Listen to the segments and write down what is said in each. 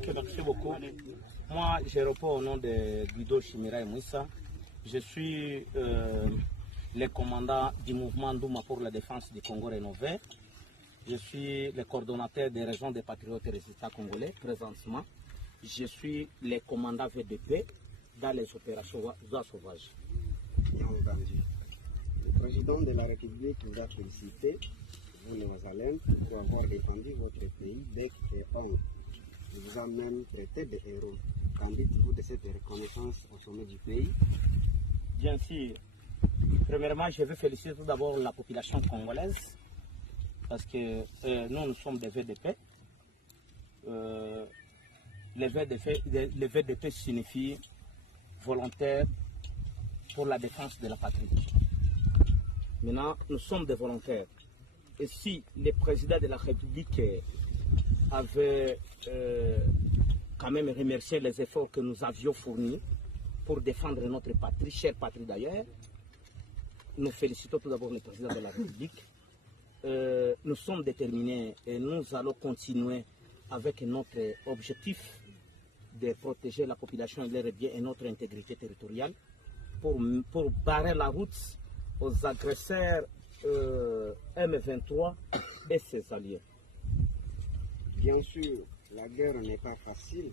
Ok, merci beaucoup. Moi, je réponds au nom de Guido Chimira Mouissa. Je suis le commandant du mouvement Douma pour la défense du Congo rénové. Je suis le coordonnateur des régions des patriotes et résistants congolais présentement. Je suis le commandant VDP dans les opérations Oies sauvages. Bien entendu. Le président de la République vous a félicité, vous les Wazalènes, pour avoir défendu votre pays bec et ongles. Il vous a même traité de héros. Qu'en dites-vous de cette reconnaissance au sommet du pays? Bien sûr. Premièrement, je veux féliciter tout d'abord la population congolaise parce que nous sommes des VDP. Les VDP signifient volontaires pour la défense de la patrie. Maintenant, nous sommes des volontaires. Et si le président de la République avait quand même remercié les efforts que nous avions fournis pour défendre notre patrie, chère patrie d'ailleurs, nous félicitons tout d'abord le président de la République. Nous sommes déterminés et nous allons continuer avec notre objectif de protéger la population et leurs biens et notre intégrité territoriale pour barrer la route aux agresseurs M23 et ses alliés. Bien sûr, la guerre n'est pas facile.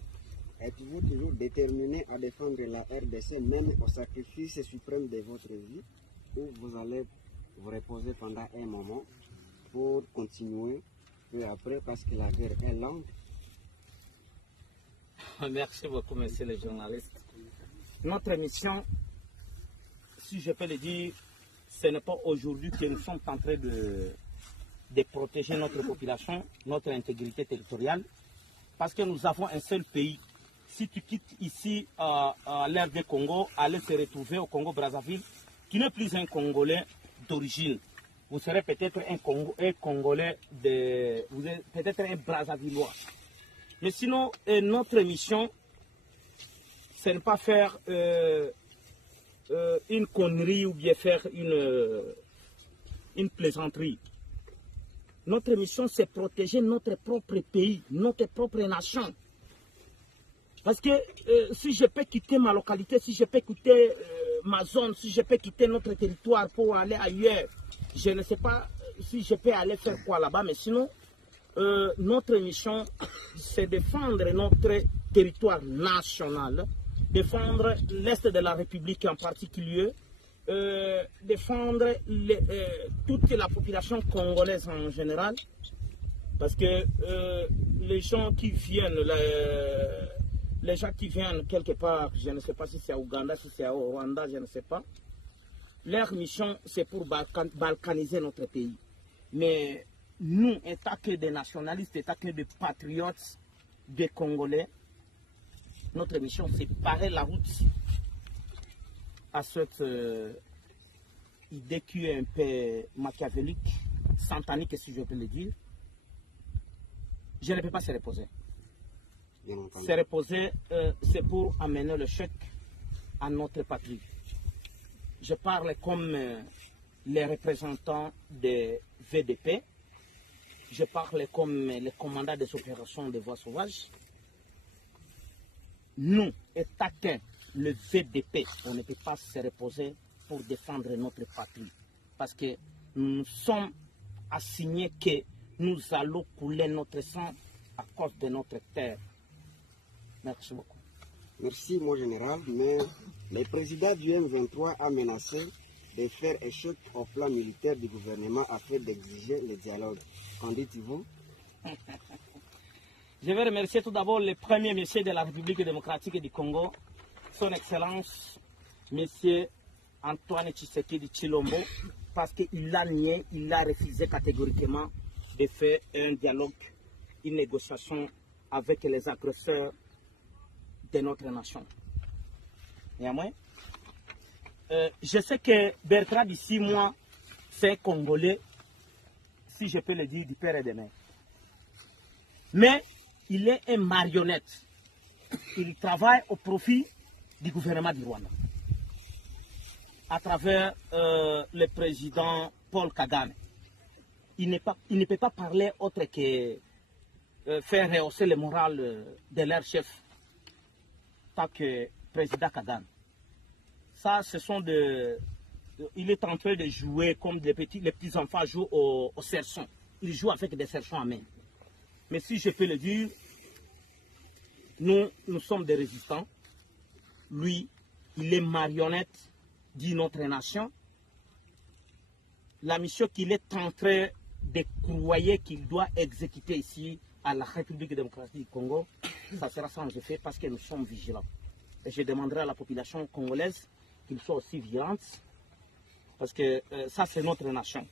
Êtes-vous toujours déterminé à défendre la RDC même au sacrifice suprême de votre vie, ou vous allez vous reposer pendant un moment pour continuer peu après parce que la guerre est longue? Merci beaucoup, monsieur le journaliste. Notre mission, si je peux le dire, ce n'est pas aujourd'hui que nous sommes en train de protéger notre population, notre intégrité territoriale, parce que nous avons un seul pays. Si tu quittes ici à l'ère du Congo, aller se retrouver au Congo-Brazzaville, tu n'es plus un Congolais d'origine. Vous serez peut-être un Congolais, vous êtes peut-être un Brazzavillois. Mais sinon, notre mission, ce n'est pas faire une connerie ou bien faire une plaisanterie. Notre mission, c'est protéger notre propre pays, notre propre nation. Parce que si je peux quitter ma localité, si je peux quitter ma zone, si je peux quitter notre territoire pour aller ailleurs, je ne sais pas si je peux aller faire quoi là-bas, mais sinon, notre mission, c'est défendre notre territoire national, défendre l'Est de la République en particulier, défendre toute la population congolaise en général, parce que les gens qui viennent quelque part, je ne sais pas si c'est à Ouganda, si c'est au Rwanda, je ne sais pas, leur mission c'est pour balkaniser notre pays. Mais nous, état que des nationalistes, état que des patriotes, des Congolais, notre mission c'est barrer la route à cette idée qui est un peu machiavélique, satanique si je peux le dire. Je ne peux pas se reposer. Se reposer, c'est pour amener le chèque à notre patrie. Je parle comme les représentants des VDP. Je parle comme les commandants des opérations de voies sauvages. Nous, état qu'un, le VDP, on ne peut pas se reposer pour défendre notre patrie. Parce que nous sommes assignés que nous allons couler notre sang à cause de notre terre. Merci beaucoup. Merci, mon général, mais le président du M23 a menacé de faire échec au plan militaire du gouvernement afin d'exiger le dialogue. Qu'en dites-vous? Je vais remercier tout d'abord le premier monsieur de la République démocratique du Congo, son Excellence, monsieur Antoine Tshisekedi Tshilombo, parce qu'il a nié, il a refusé catégoriquement de faire un dialogue, une négociation avec les agresseurs de notre nation. Néanmoins, je sais que Bertrand d'ici, moi, c'est Congolais, si je peux le dire, du père et de mère. Mais il est un marionnette. Il travaille au profit du gouvernement du Rwanda. À travers le président Paul Kagame. Il ne peut pas parler autre que faire rehausser le moral de leur chef, tant que président Kagame. Ça, ce sont il est en train de jouer comme les petits enfants jouent au cerceau. Il joue avec des cerceaux en main. Mais si je peux le dire, nous sommes des résistants. Lui, il est marionnette d'une autre nation. La mission qu'il est en train de croyer qu'il doit exécuter ici à la République démocratique du Congo, ça sera sans effet parce que nous sommes vigilants. Et je demanderai à la population congolaise qu'ils soient aussi vigilante parce que ça c'est notre nation.